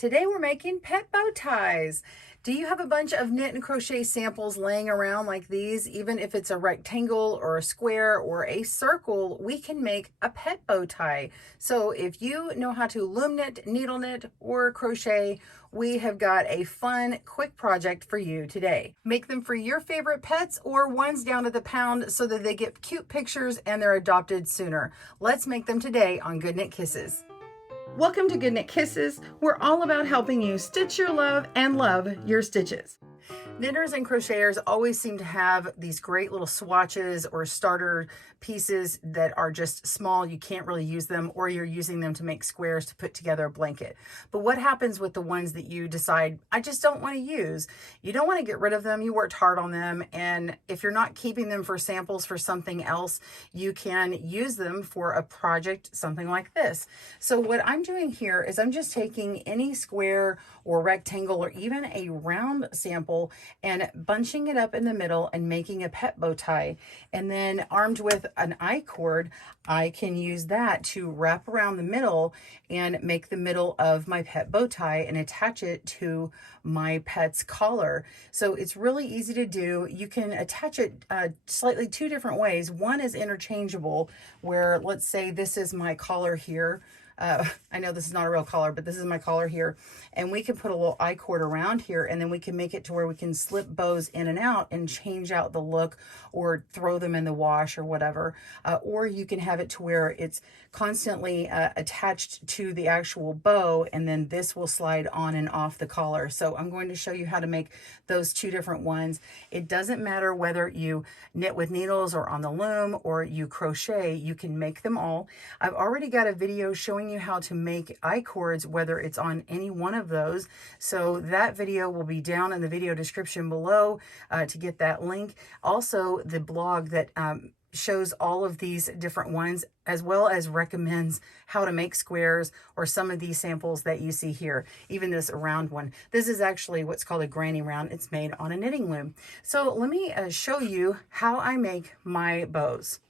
Today we're making pet bow ties. Do you have a bunch of knit and crochet samples laying around like these? Even if it's a rectangle or a square or a circle, we can make a pet bow tie. So if you know how to loom knit, needle knit, or crochet, we have got a fun, quick project for you today. Make them for your favorite pets or ones down at the pound so that they get cute pictures and they're adopted sooner. Let's make them today on GoodKnit Kisses. Welcome to GoodKnit Kisses. We're all about helping you stitch your love and love your stitches. Knitters and crocheters always seem to have these great little swatches or starter pieces that are just small. You can't really use them, or you're using them to make squares to put together a blanket. But what happens with the ones that you decide, I just don't want to use? You don't want to get rid of them. You worked hard on them. And if you're not keeping them for samples for something else, you can use them for a project, something like this. So what I'm doing here is I'm just taking any square or rectangle or even a round sample and bunching it up in the middle and making a pet bow tie. And then armed with an I-cord, I can use that to wrap around the middle and make the middle of my pet bow tie and attach it to my pet's collar. So it's really easy to do. You can attach it slightly two different ways. One is interchangeable, where let's say this is my collar here. I know this is not a real collar, but this is my collar here. And we can put a little I-cord around here, and then we can make it to where we can slip bows in and out and change out the look or throw them in the wash or whatever. Or you can have it to where it's constantly attached to the actual bow, and then this will slide on and off the collar. So I'm going to show you how to make those two different ones. It doesn't matter whether you knit with needles or on the loom or you crochet, you can make them all. I've already got a video showing you how to make I-cords, whether it's on any one of those. So that video will be down in the video description below to get that link. Also, the blog that shows all of these different ones, as well as recommends how to make squares or some of these samples that you see here, even this round one. This is actually what's called a granny round. It's made on a knitting loom. So let me show you how I make my bows.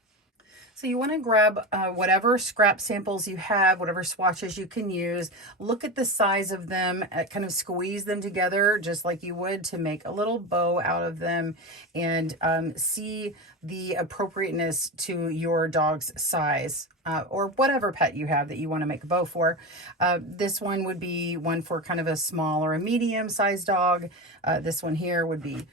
So you want to grab whatever scrap samples you have, whatever swatches you can use. Look at the size of them, kind of squeeze them together just like you would to make a little bow out of them, and see the appropriateness to your dog's size or whatever pet you have that you want to make a bow for. This one would be one for kind of a small or a medium sized dog. This one here would be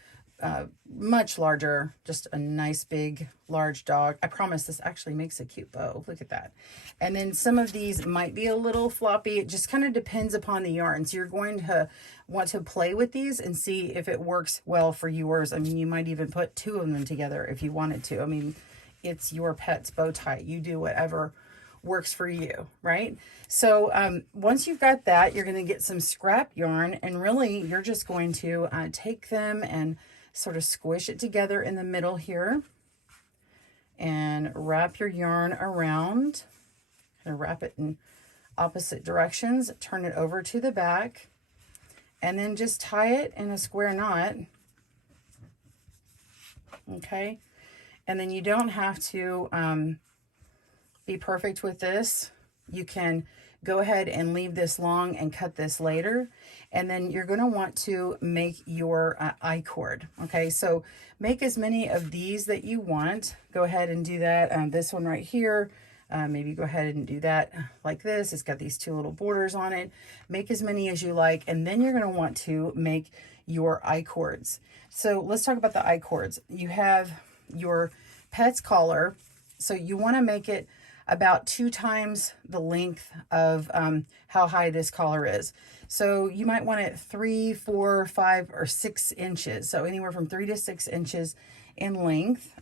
much larger, just a nice big large dog. I promise this actually makes a cute bow. Look at that. And then some of these might be a little floppy. It just kind of depends upon the yarn. So you're going to want to play with these and see if it works well for yours. I mean, you might even put two of them together if you wanted to. I mean, it's your pet's bow tie. You do whatever works for you, right? So once you've got that, you're going to get some scrap yarn, and really you're just going to take them and sort of squish it together in the middle here and wrap your yarn around, and wrap it in opposite directions, turn it over to the back, and then just tie it in a square knot. Okay, and then you don't have to be perfect with this. You can go ahead and leave this long and cut this later. And then you're going to want to make your I-cord. Okay, so make as many of these that you want. Go ahead and do that. This one right here, maybe go ahead and do that like this. It's got these two little borders on it. Make as many as you like, and then you're going to want to make your I-cords. So let's talk about the I-cords. You have your pet's collar, so you want to make it about 2 times the length of how high this collar is. So you might want it 3, 4, 5, or 6 inches. So anywhere from 3 to 6 inches in length.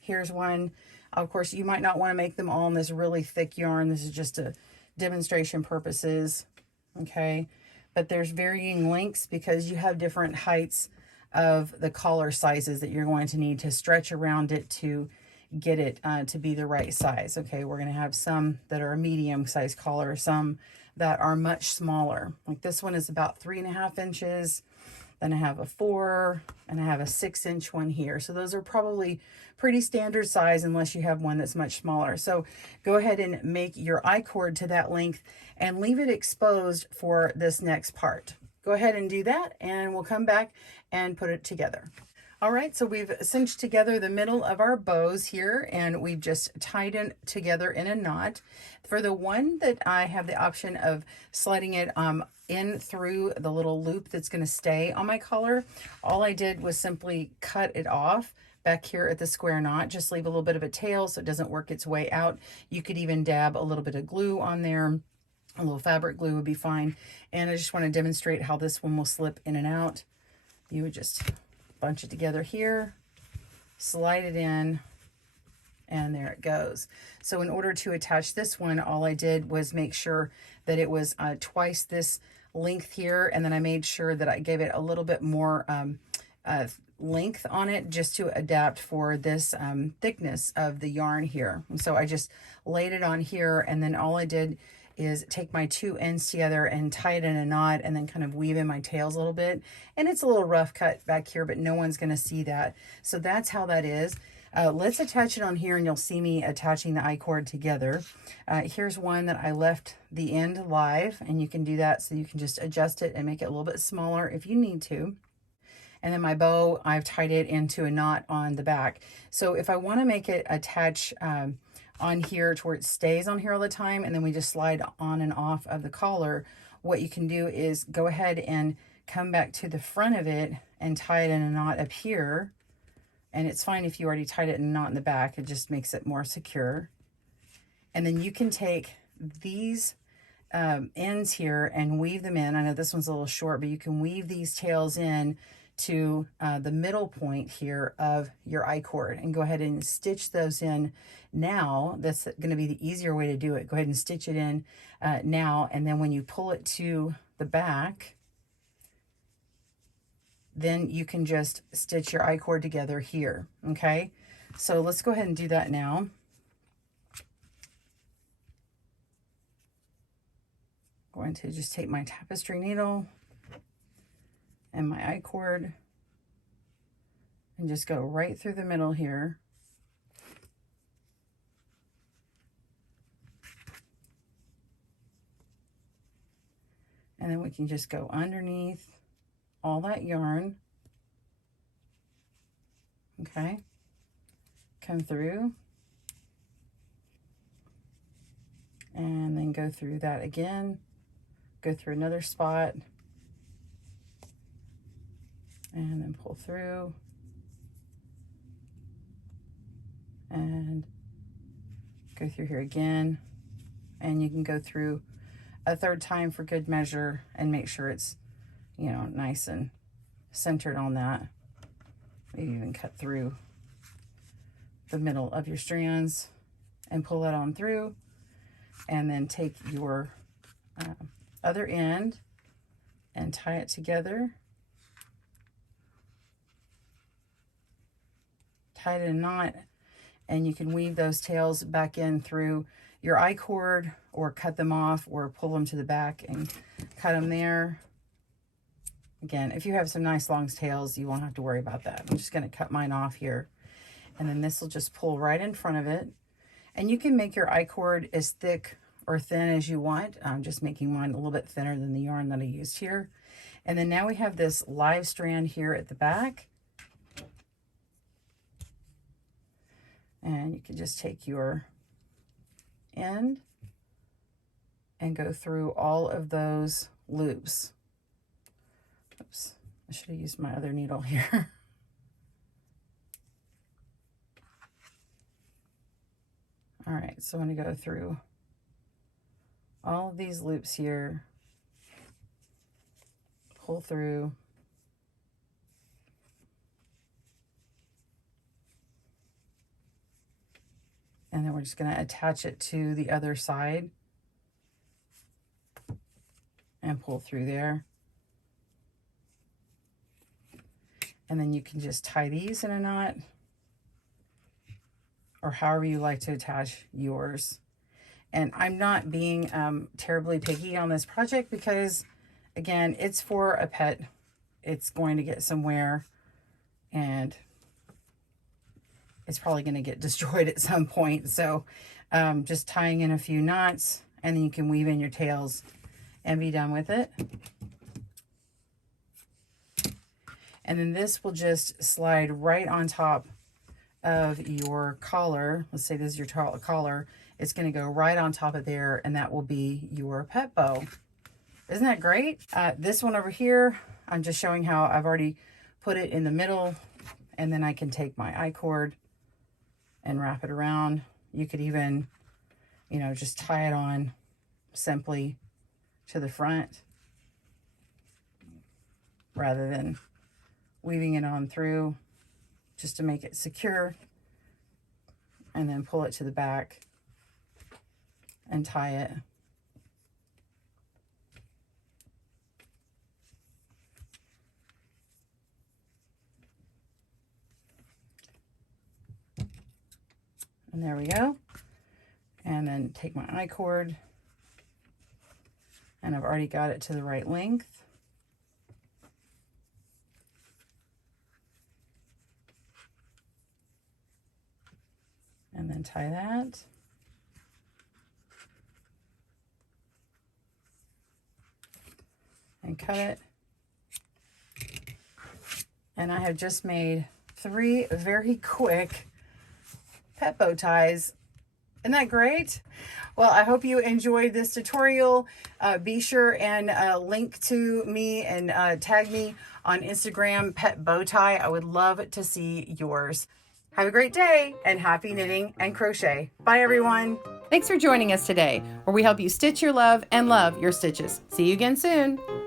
Here's one. Of course, you might not want to make them all in this really thick yarn. This is just a demonstration purposes. Okay, but there's varying lengths because you have different heights of the collar sizes that you're going to need to stretch around it to get it to be the right size. Okay, we're going to have some that are a medium size collar, some that are much smaller. Like this one is about 3.5 inches. Then I have a 4, and I have a 6-inch one here. So those are probably pretty standard size unless you have one that's much smaller. So go ahead and make your I-cord to that length and leave it exposed for this next part. Go ahead and do that, and we'll come back and put it together. All right, so we've cinched together the middle of our bows here, and we've just tied it together in a knot. For the one that I have the option of sliding it in through the little loop that's going to stay on my collar, all I did was simply cut it off back here at the square knot. Just leave a little bit of a tail so it doesn't work its way out. You could even dab a little bit of glue on there. A little fabric glue would be fine. And I just want to demonstrate how this one will slip in and out. You would just bunch it together here, slide it in, and there it goes. So in order to attach this one, all I did was make sure that it was twice this length here, and then I made sure that I gave it a little bit more length on it just to adapt for this thickness of the yarn here. And so I just laid it on here, and then all I did is take my 2 ends together and tie it in a knot, and then kind of weave in my tails a little bit. And it's a little rough cut back here, but no one's going to see that. So that's how that is. Let's attach it on here, and you'll see me attaching the I-cord together. Here's one that I left the end live, and you can do that so you can just adjust it and make it a little bit smaller if you need to. And then my bow, I've tied it into a knot on the back. So if I want to make it attach on here to where it stays on here all the time, and then we just slide on and off of the collar, what you can do is go ahead and come back to the front of it and tie it in a knot up here. And it's fine if you already tied it in a knot in the back, it just makes it more secure. And then you can take these ends here and weave them in. I know this one's a little short, but you can weave these tails in to the middle point here of your I-cord, and go ahead and stitch those in now. That's going to be the easier way to do it. Go ahead and stitch it in now, and then when you pull it to the back, then you can just stitch your I-cord together here. Okay, so let's go ahead and do that now. I'm going to just take my tapestry needle and my I-cord and just go right through the middle here. And then we can just go underneath all that yarn. Okay, come through and then go through that again, go through another spot, and then pull through and go through here again. And you can go through a third time for good measure and make sure it's, you know, nice and centered on that. Maybe even cut through the middle of your strands and pull that on through, and then take your other end and tie it together. Tie it in a knot, and you can weave those tails back in through your I-cord, or cut them off, or pull them to the back and cut them there. Again, if you have some nice long tails, you won't have to worry about that. I'm just going to cut mine off here, and then this will just pull right in front of it. And you can make your I-cord as thick or thin as you want. I'm just making mine a little bit thinner than the yarn that I used here. And then now we have this live strand here at the back. And you can just take your end and go through all of those loops. Oops, I should have used my other needle here. All right, so I'm going to go through all of these loops here, pull through, and then we're just going to attach it to the other side and pull through there. And then you can just tie these in a knot, or however you like to attach yours. And I'm not being terribly picky on this project because, again, it's for a pet it's going to get some wear and it's probably going to get destroyed at some point. So just tying in a few knots, and then you can weave in your tails and be done with it. And then this will just slide right on top of your collar. Let's say this is your collar. It's going to go right on top of there, and that will be your pet bow. Isn't that great? This one over here, I'm just showing how I've already put it in the middle, and then I can take my I-cord and wrap it around. You could even, you know, just tie it on simply to the front rather than weaving it on through, just to make it secure, and then pull it to the back and tie it. And there we go. And then take my I-cord, and I've already got it to the right length. And then tie that. And cut it. And I have just made 3 very quick pet bow ties. Isn't that great? Well, I hope you enjoyed this tutorial. Be sure and link to me and tag me on Instagram, Pet Bow Tie. I would love to see yours. Have a great day, and happy knitting and crochet. Bye, everyone. Thanks for joining us today, where we help you stitch your love and love your stitches. See you again soon.